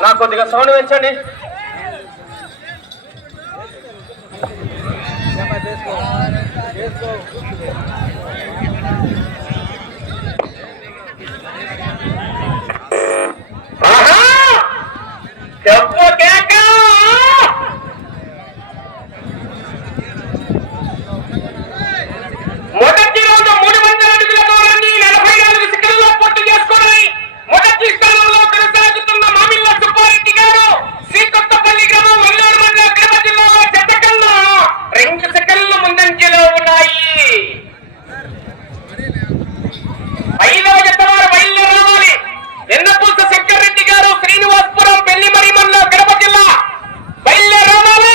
నాకు కొద్దిగా సౌండ్ పెంచండి. చేసుకో చెప్పు కేక మొదటి రోజు మూడు వందల అడుగుల దూరాన్ని నలభై నాలుగు సెకండ్లలో పూర్తి చేసుకుని మొదటి స్థానంలో కొనసాగుతున్న మామిళ్ళ సుబ్బారెడ్డి గారు శ్రీకొత్తపల్లి గ్రామం వల్లూరు మండల కడప జిల్లాలో చెత్త కన్నా రెండు సెకండ్లు ముందంజలో ఉన్నాయి ఐదవ జత వారు బయలుదేరి రావాలి ఎన్నపూస శంకర్రెడ్డి గారు శ్రీనివాసపురం పెళ్ళిమరి మండలం కడప జిల్లా బయలుదేరి రావాలా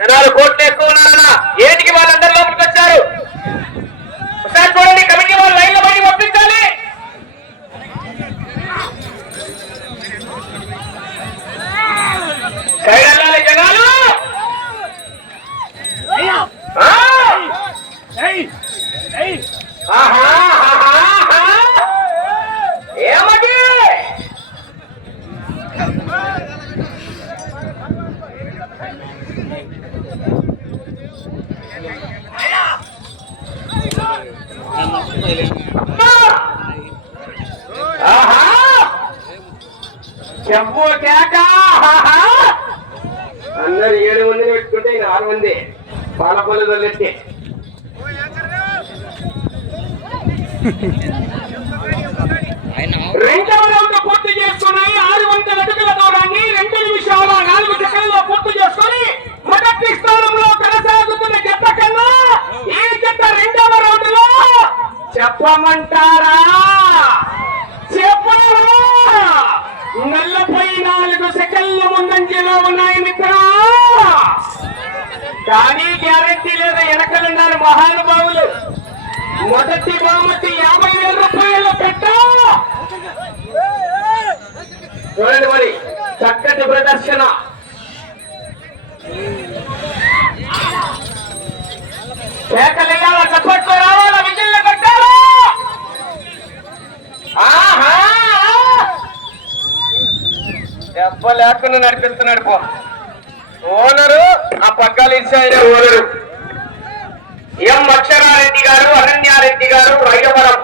జనాలు కోట్లు ఎక్కువ ఉన్నారన్నా ఏటికి వాళ్ళందరూ లోపలికి వచ్చారు ఒకసారి చూడండి కమిటీ వాళ్ళు లైన్లో పడి పంపించాలి సైడ్ వెళ్ళాలి జనాలు ఆ! ఆహా, ఆహా, ఆహా. ఏమది ఆహా చెప్పు కేక! అందరు ఏడు మంది పెట్టుకుంటే ఇక ఆరు మంది. పాలపల్లి తొలెత్తి. రెండవ రౌండ్ పూర్తి చేసుకున్నాయి. ఆరు వందల అడుగుల దూరాన్ని రెండు నిమిషాల నాలుగు సెకండ్లో పూర్తి చేసుకొని మొదటి స్థానంలో కొనసాగుతున్న జట్ట కన్నా ఈ జట్ట రెండవ రౌండ్లో చెప్పమంటారా? చెప్పారా నలభై నాలుగు సెకండ్ల ముందంజలో ఉన్నాయి మిత్రా. కానీ గ్యారంటీ లేదా వెనకలున్నారు మహానుభావులు. మొదటి బహుమతి యాభై వేల రూపాయలు పెట్టా. చూడండి మరి చక్కటి ప్రదర్శన. కేకలేయాల చప్పట్లు రావాలా? విజిల్లు కట్టాలా? ఆహా! దెబ్బ లేకుండా నడిపిస్తున్నాడు పో. ఓనరు ఆ పగ్గాలు ఇచ్చాయన ఓనరు. ఎం అక్షరారెడ్డి గారు అరణ్యారెడ్డి గారు రైతవరం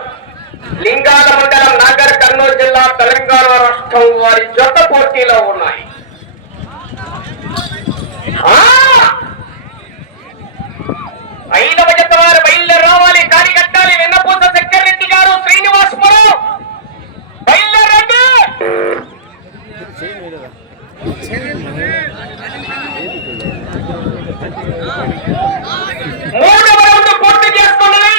లింగాల మండలం నాగర్ కర్నూలు జిల్లా తెలంగాణ రాష్ట్రం వారి జత పోటీలో ఉన్నాయి ఆ! ఐదవ జత వారు బయలుదేరి రావాలి కాని కట్టాలి వెన్నపూస శంకర్రెడ్డి గారు శ్రీనివాసపురం బయలుదేరండి మూడవ రౌండ్ పూర్తి చేసుకున్నది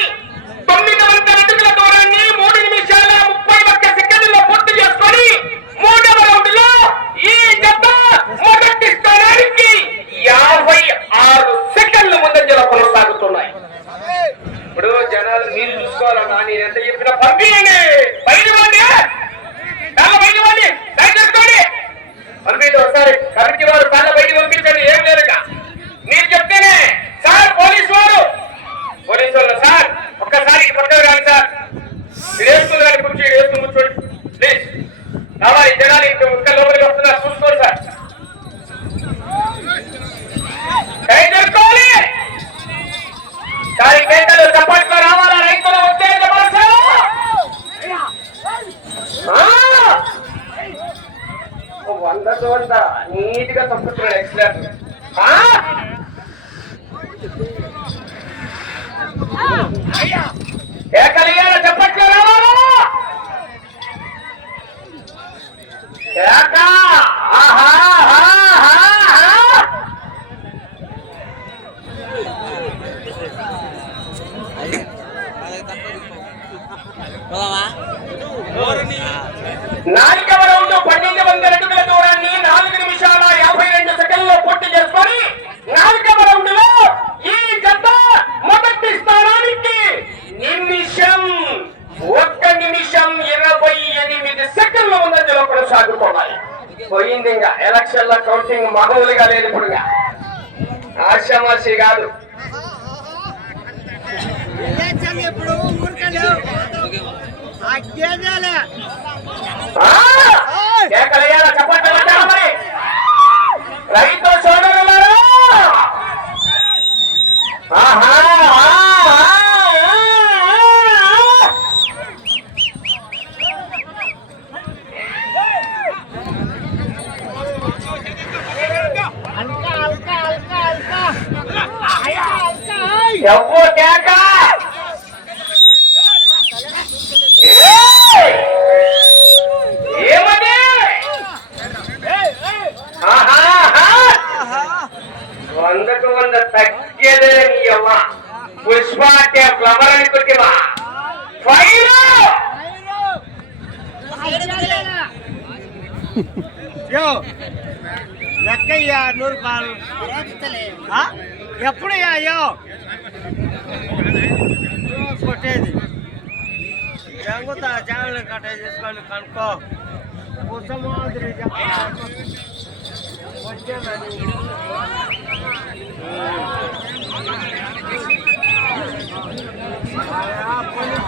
తొమ్మిది వందల అడుగుల దూరాన్ని మూడు నిమిషాల ముప్పై ఒక్క సెకండ్లో పూర్తి చేసుకొని మూడవ రౌండ్లో ఈ జత మొదటి స్థానానికి యాభై ఆరు సెకండ్ల ముందంజలో కొనసాగుతున్నాయి ఇప్పుడు జనాలు మీరు నేను ఎంత చెప్పినా పంపించండి బయట పండి. చాలా బయట పండి. సైడ్ చేసుకోండి పంపించండి ఒకసారి కమిటీ వారు చాలా బయట పంపించండి. ఏం లేదుగా మీరు చెప్తేనే. సార్ పోలీసు వారు. పోలీసు వాళ్ళు సార్ ఒక్కసారి ఇటు పక్కకు సార్. వేసుకుని కానీ కూర్చో వేసుకుని కూర్చోండి. ప్లీజ్. రావాలి జనాలు ఒక్క లోపలికి వస్తున్నారు. చూసుకోండి సార్ రైతులు ఉత్తేజపరచాలా ఆ! ఓ వందకు నీట్గా తప్పుతున్నాడు ఎక్సలెంట్ సాగుకోవాలి పోయింది ఇంకా. ఎలక్షన్లో కౌంటింగ్ మామూలుగా లేదు ఇప్పుడు ఆశమాసి కాదు. చెప్పండి. రైతు సోదరులారా! ఆహా! Eu vou dar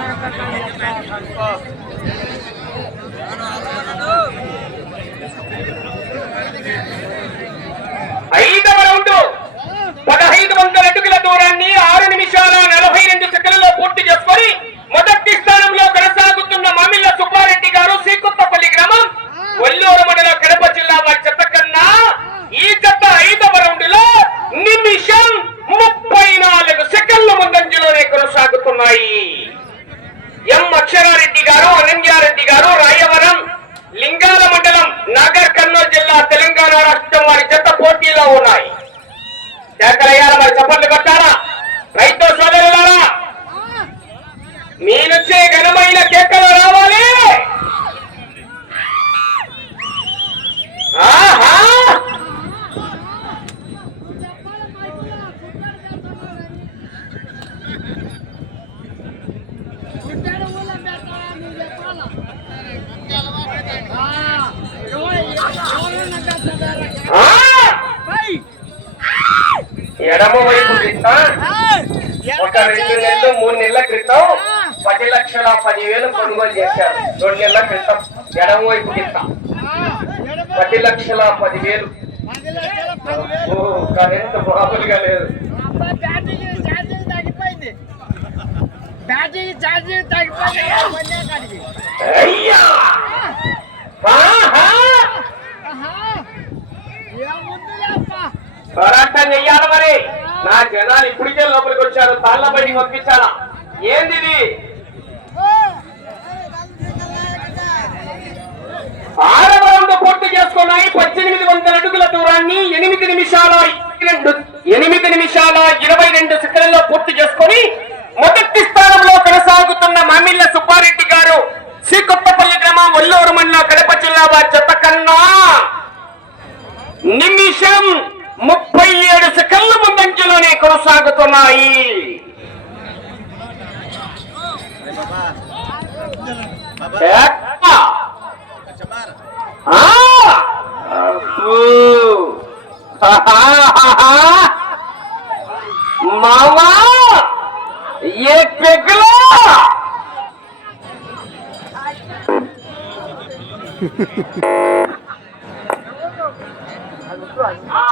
Thank you. గత రెండు నెలలు మూడు నెలల క్రితం పది లక్షల పదివేలు కొనుగోలు చేశారు రెండు నెలల క్రితం ఎడం వైపు కింద పది లక్షల పదివేలు కరెంట్ మామూలుగా లేదు బ్యాటరీ ఛార్జింగ్ తగ్గిపోయింది అయ్యా పోరాటం చెయ్యాల మరి. నా జనాలు ఇప్పటికే లోపలికి వచ్చారు. తాళ్ళ బయటికి పంపించాలా? ఏంది ఆరవరంలో పొట్టు చేసుకున్నాయి. పద్దెనిమిది వందల అడుగుల దూరాన్ని ఎనిమిది నిమిషాల రెండు ఎనిమిది నిమిషాల ఇరవై రెండు సెకండ్లలో పూర్తి చేసుకుని మొదటి స్థానంలో కొనసాగుతున్న మామిళ్ళ సుబ్బారెడ్డి గారు శ్రీకొత్తపల్లి గ్రామం ఒల్లూరు మండలం కడప జిల్లా వారి చెత్త కన్నా నిమిషం కొనసాగుతున్నాయి. మామా ఏ పెగ్గులో?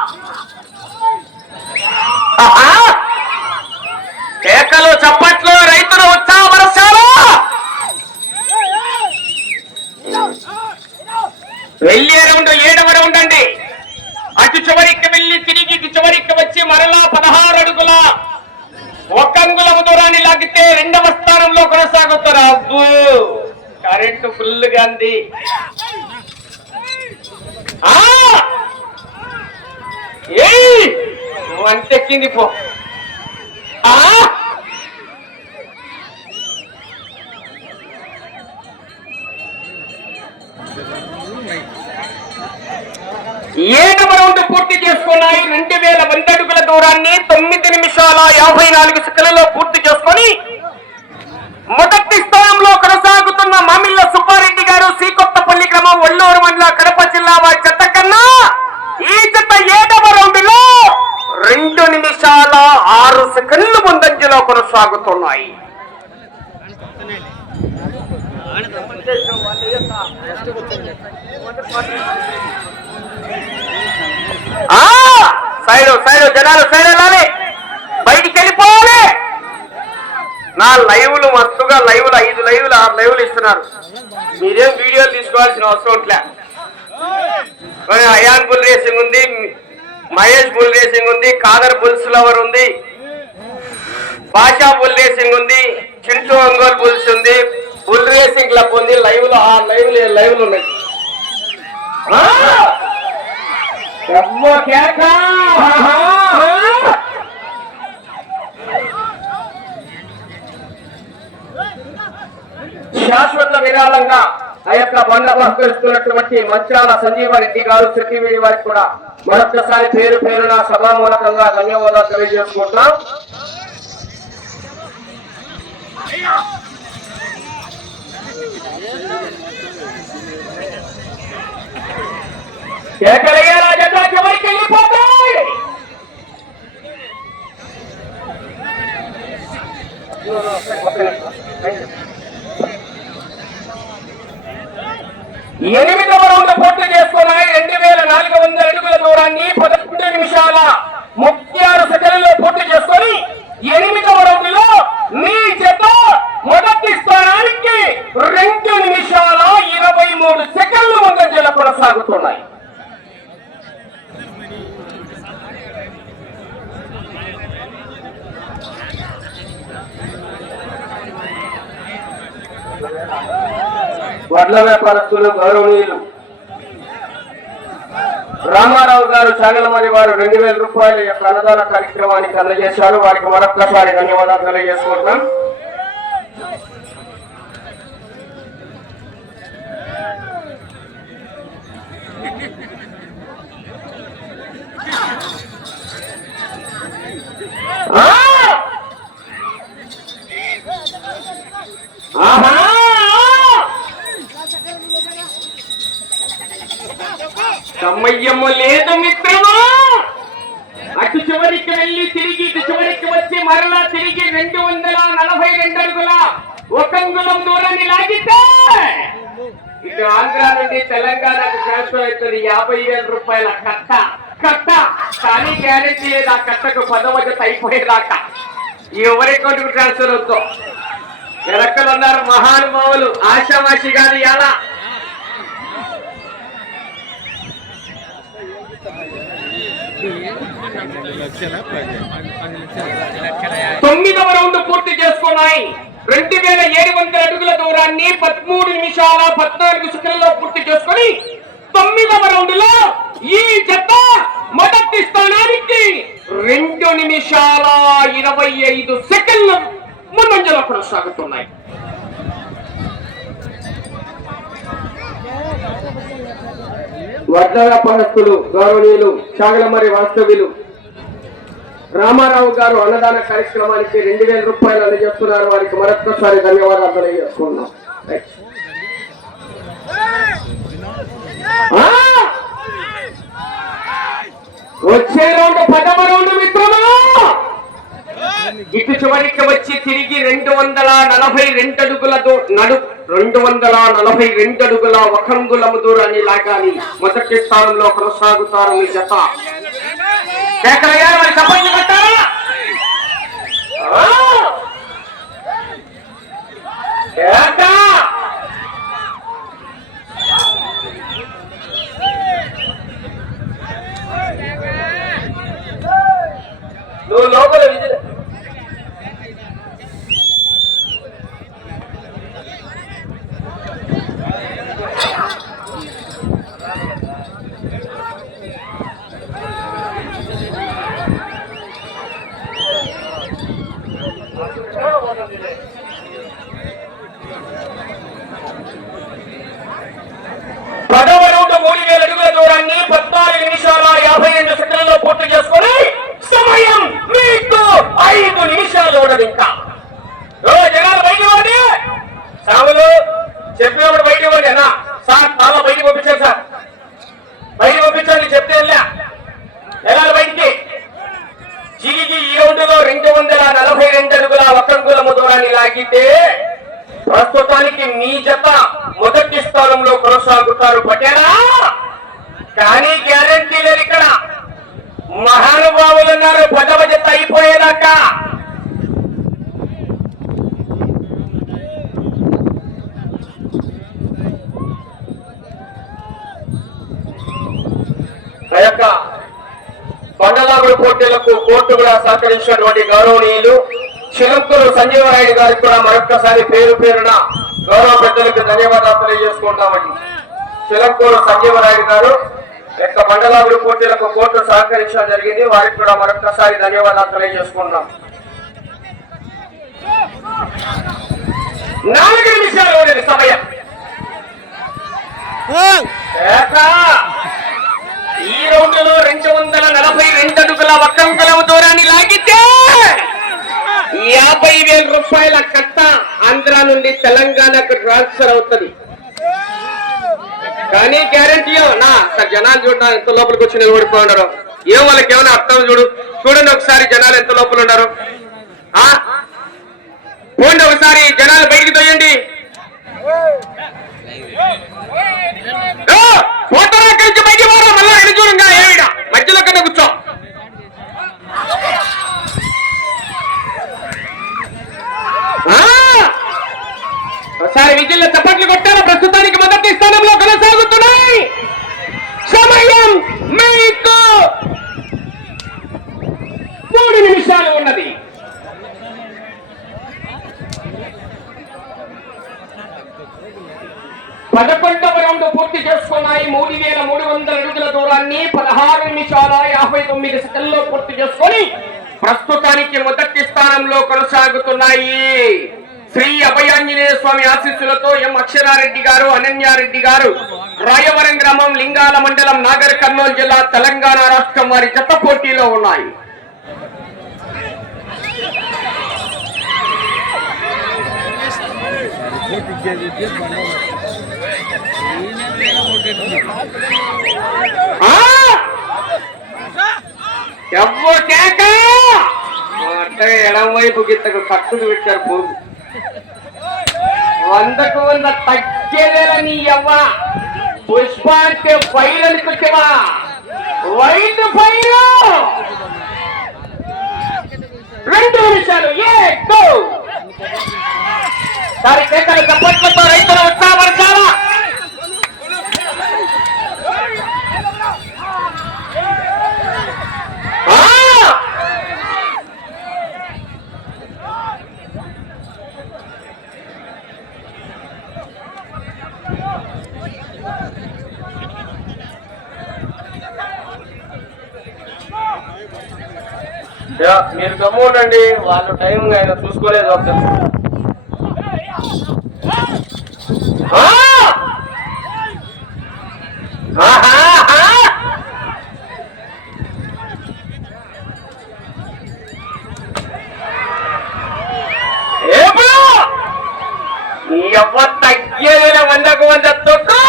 తల్లి నువ్వంటే కింది పో. కొనసాగుతున్నాయి. సైడ్ సైడ్ జనాలు సైడ్ వెళ్ళాలి. బయటికి వెళ్ళిపోవాలి. నా లైవ్లు మస్తుగా లైవ్లు ఐదు లైవ్లు ఆరు లైవ్లు ఇస్తున్నారు. మీరేం వీడియోలు తీసుకోవాల్సిన అవసరం ఇట్లా అయాన్ బుల్ రేసింగ్ ఉంది మహేష్ బుల్ రేసింగ్ ఉంది కాదర్ బుల్స్ లవర్ ఉంది. బాషా బుల్ రేసింగ్ ఉంది చింటూ ఒంగోలు బుల్స్ ఉంది బుల్ రేసింగ్ క్లబ్ ఉంది లైవ్లో ఆ లైవ్లో ఉన్నాయి. శాశ్వత విరాళంగా ఆ యొక్క బండ బహుకరిస్తున్నటువంటి మంచాల సంజీవారెడ్డి గారు శెట్టివేడి వారికి కూడా మరొకసారి పేరు పేరున సభామూలకంగా ధన్యవాదాలు తెలియజేసుకుంటున్నాం. కేకలయ్యారా జత చివరికి వెళ్ళిపోతాయి ఎనిమిదవ రౌండ్ పూర్తి చేసుకున్నాయి. రెండు వేల నాలుగు వందల అడుగుల దూరాన్ని పదకొండు నిమిషాల ముప్పై ఆరు సెకండ్లలో పూర్తి చేసుకొని ఎనిమిదవ రౌండ్లో మీ జత మొదటి స్థానానికి రెండు నిమిషాల ఇరవై మూడు సెకండ్లు ముందంజలో కొనసాగుతున్నాయి వడ్ల వ్యాపారస్తులు గౌరవనీయులు. రామారావు గారు చాగలమరి వారు రెండు వేల రూపాయల యొక్క అన్నదాన కార్యక్రమానికి అందజేశారు. వారికి మరొక్కసారి ధన్యవాదాలు తెలియజేసుకుంటున్నాం ఆ! ఆహా! కమ్మయ్యమ్మ లేదు మిత్రమా అటు చివరికి వెళ్ళి తిరిగి ఇటు చివరికి వచ్చి మరలా తిరిగి రెండు వందల నలభై రెండు అడుగుల ఒక అంగుళం దూరాన్ని లాగితే ఇటు ఆంధ్ర నుండి తెలంగాణకు ట్రాన్స్ఫర్ అవుతుంది యాభై వేల రూపాయల కట్ట కట్ట కానీ గ్యారెంటీ లేదు ఆ కట్టకు పదవ జత అయిపోయేదాకా ఎవరి ట్రాన్స్ఫర్ అవుతాం ఎరక్కలు అన్నారు మహానుభావులు ఆశామాషి గారు ఎలా తొమ్మిదవ రౌండ్ పూర్తి చేసుకున్నాయి. రెండు వేల ఏడు వందల అడుగుల దూరాన్ని పదమూడు నిమిషాల పద్నాలుగు సెకండ్లో పూర్తి చేసుకుని తొమ్మిదవ రౌండ్లో ఈ జత మొదటి స్థానానికి రెండు నిమిషాల ఇరవై ఐదు సెకండ్లు ముందంజలో కొనసాగుతున్నాయి. వడ్ల వ్యాపారస్తులు గౌరవనీయులు చాగలమరి వాస్తవ్యులు రామారావు గారు అన్నదాన కార్యక్రమానికి రెండు వేల రూపాయలు అందజేస్తున్నారు. వారికి మరొక్కసారి ధన్యవాదాలు తెలియజేసుకున్నాం! వచ్చే రౌండ్ పదవ రౌండ్ మిత్రమా? ఇటు చివరికి వచ్చి తిరిగి రెండు వందల నలభై రెండు అడుగుల నడు రెండు వందల నలభై రెండు అడుగుల ఒకంగులము దూరాన్ని లాగాని మొదటి స్థానంలో కొనసాగుతారు మీ జత. కేకలయ్యారు చెప్పేవాడు బయట ఎవరు కదా సార్ బాబా బయట పంపించారు సార్. బయట పంపించారు నేను చెప్తే వెళ్ళా. బయటికి. జిగికి ఈ రెండులో రెండు వందల నలభై రెండు అడుగుల వక్రంగులము దూరాన్ని లాగితే ప్రస్తుతానికి మీ జత మొదటి స్థానంలో కొనసాగుతారు పటేల్. పోటీలకు కోర్టు కూడా సహకరించినటువంటి గౌరవనీయులు చిలుకూరు సంజీవరాయుడు గారికి కూడా మరొక్కసారి పేరు పేరున గౌరవ పెద్దలకు ధన్యవాదాలు తెలియజేసుకుంటామండి. చిలంకూరు సంజీవరాయుడు గారు యొక్క మండలాగుడు పోటీలకు కోర్టు సహకరించడం జరిగింది. వారికి కూడా మరొక్కసారి ధన్యవాదాలు తెలియజేసుకుంటాం నాలుగు నిమిషాలు సమయం! ఈ రౌండ్ రెండు వందల నలభై రెండు అడుగుల వక్రంకలం దూరాన్ని లాగితే యాభై వేల రూపాయల కట్ట ఆంధ్ర నుండి తెలంగాణకు ట్రాన్స్ఫర్ అవుతుంది. కానీ గ్యారంటీ నా జనాలు చూడ ఎంత లోపలికి వచ్చి నిలబడిపో ఉన్నారు? ఏం వాళ్ళకి ఏమైనా అర్థం చూడు. చూడండి ఒకసారి జనాలు ఎంత లోపల ఉన్నారు. ఆ? పోండి ఒకసారి జనాలు బయటికి తోయండి. పోతారా? కలిసి బయటికి పోరా మళ్ళా? మధ్యలో కన్నా కూర్చో. ఒకసారి విజయంలో చప్పట్లు కొట్టారు. ప్రస్తుతానికి మొదటి స్థానంలో కొనసాగుతున్నాయి. సమయం మీకు మూడు నిమిషాలు ఉన్నది. పదకొండవ రౌండ్ పూర్తి చేసుకున్నాయి. మూడు వేల మూడు వందల అడుగుల దూరాన్ని పదహారు నిమిషాల యాభై తొమ్మిది సెకండ్లో పూర్తి చేసుకొని ప్రస్తుతానికి మొదటి స్థానంలో కొనసాగుతున్నాయి. శ్రీ అభయాంజనేయ స్వామి ఆశీస్సులతో ఎం అక్షరారెడ్డి గారు అనన్యారెడ్డి గారు రాయవరం గ్రామం లింగాల మండలం నాగర్ కర్నూలు జిల్లా తెలంగాణ రాష్ట్రం వారి జత పోటీలో ఉన్నాయి. ఆ! ఎవ్వో కేక? అట్టగా ఎడం వైపు గిత్తకు కట్టుకు పెట్టారు పోగు వందకు వంద తగ్గేదేలా నీ అవ్వ పుష్ప అంటే ఫైల్ అనుకుంటేవా వైట్ ఫైల్? రెండు నిమిషాలు. ఏ గో సారి కేకలు చప్పట్లతో రైతులు ఉత్సాహపరచాలా ఆ! యా, మీరు గమ్ముండండి. వాళ్ళు టైం ఆయన చూసుకోలేదు ఒకసారి ఆ! ఆహాహా! ఏమో! నీ అవ్వ తగ్గేదిన వందకు వంద తొక్కు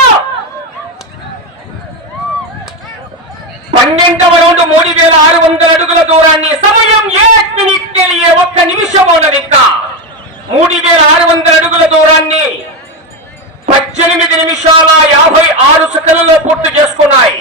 పన్నెండవ రౌండ్ మూడు వేల ఆరు వందల అడుగుల దూరాన్ని సమయం ఏ మినిట్ తెలియ ఒక్క నిమిషం ఉన్నది ఇంకా మూడు వేల ఆరు వందల అడుగుల దూరాన్ని పద్దెనిమిది నిమిషాల యాభై ఆరు సెకండ్లలో పూర్తి చేసుకున్నాయి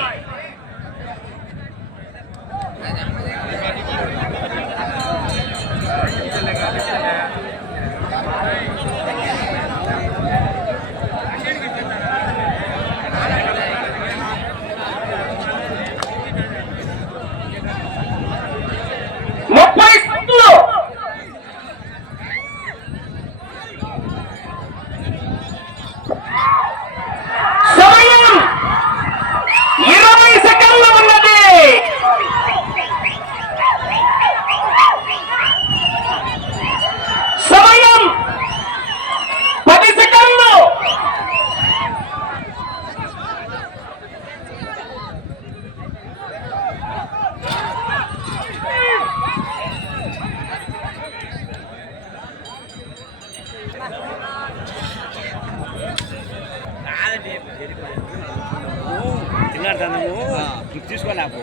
ముప్పై సెకండ్లు సమయం ఇరవై సెకండ్లు ఉన్నది సమయం పది సెకండ్లు తిన్నాడు నువ్వు బుక్ తీసుకో నాకు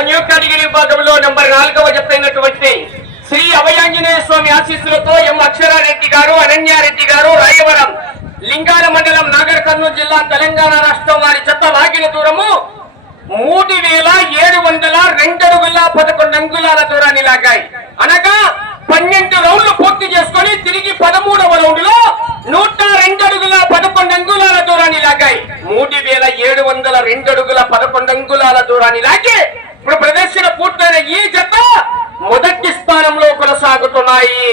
న్యూ కేటగిరీ విభాగంలో నంబర్ నాలుగవ జత శ్రీ అభయాంజనేయ స్వామి ఆశీస్సులతో ఎం అక్షరారెడ్డి గారు అనన్యారెడ్డి గారు రాయవరం లింగాల మండలం నాగర్ కర్నూలు జిల్లా తెలంగాణ రాష్ట్రం వారి చెత్త లాగిన దూరము మూడు వేల ఏడు వందల రెండు అడుగుల పదకొండు అంగుళాల దూరాన్ని లాగాయి. అనగా పన్నెండు రౌండ్లు పూర్తి చేసుకొని తిరిగి పదమూడవ రౌండ్లో నూట రెండు అడుగుల పదకొండు అంగుళాల దూరాన్ని లాగాయి. మూడు వేల ఏడు వందల రెండు అడుగుల పదకొండు అంగుళాల దూరాన్ని లాగి ఇప్పుడు ప్రదర్శన పూర్తయిన ఈ జత మొదటి స్థానంలో కొనసాగుతున్నాయి.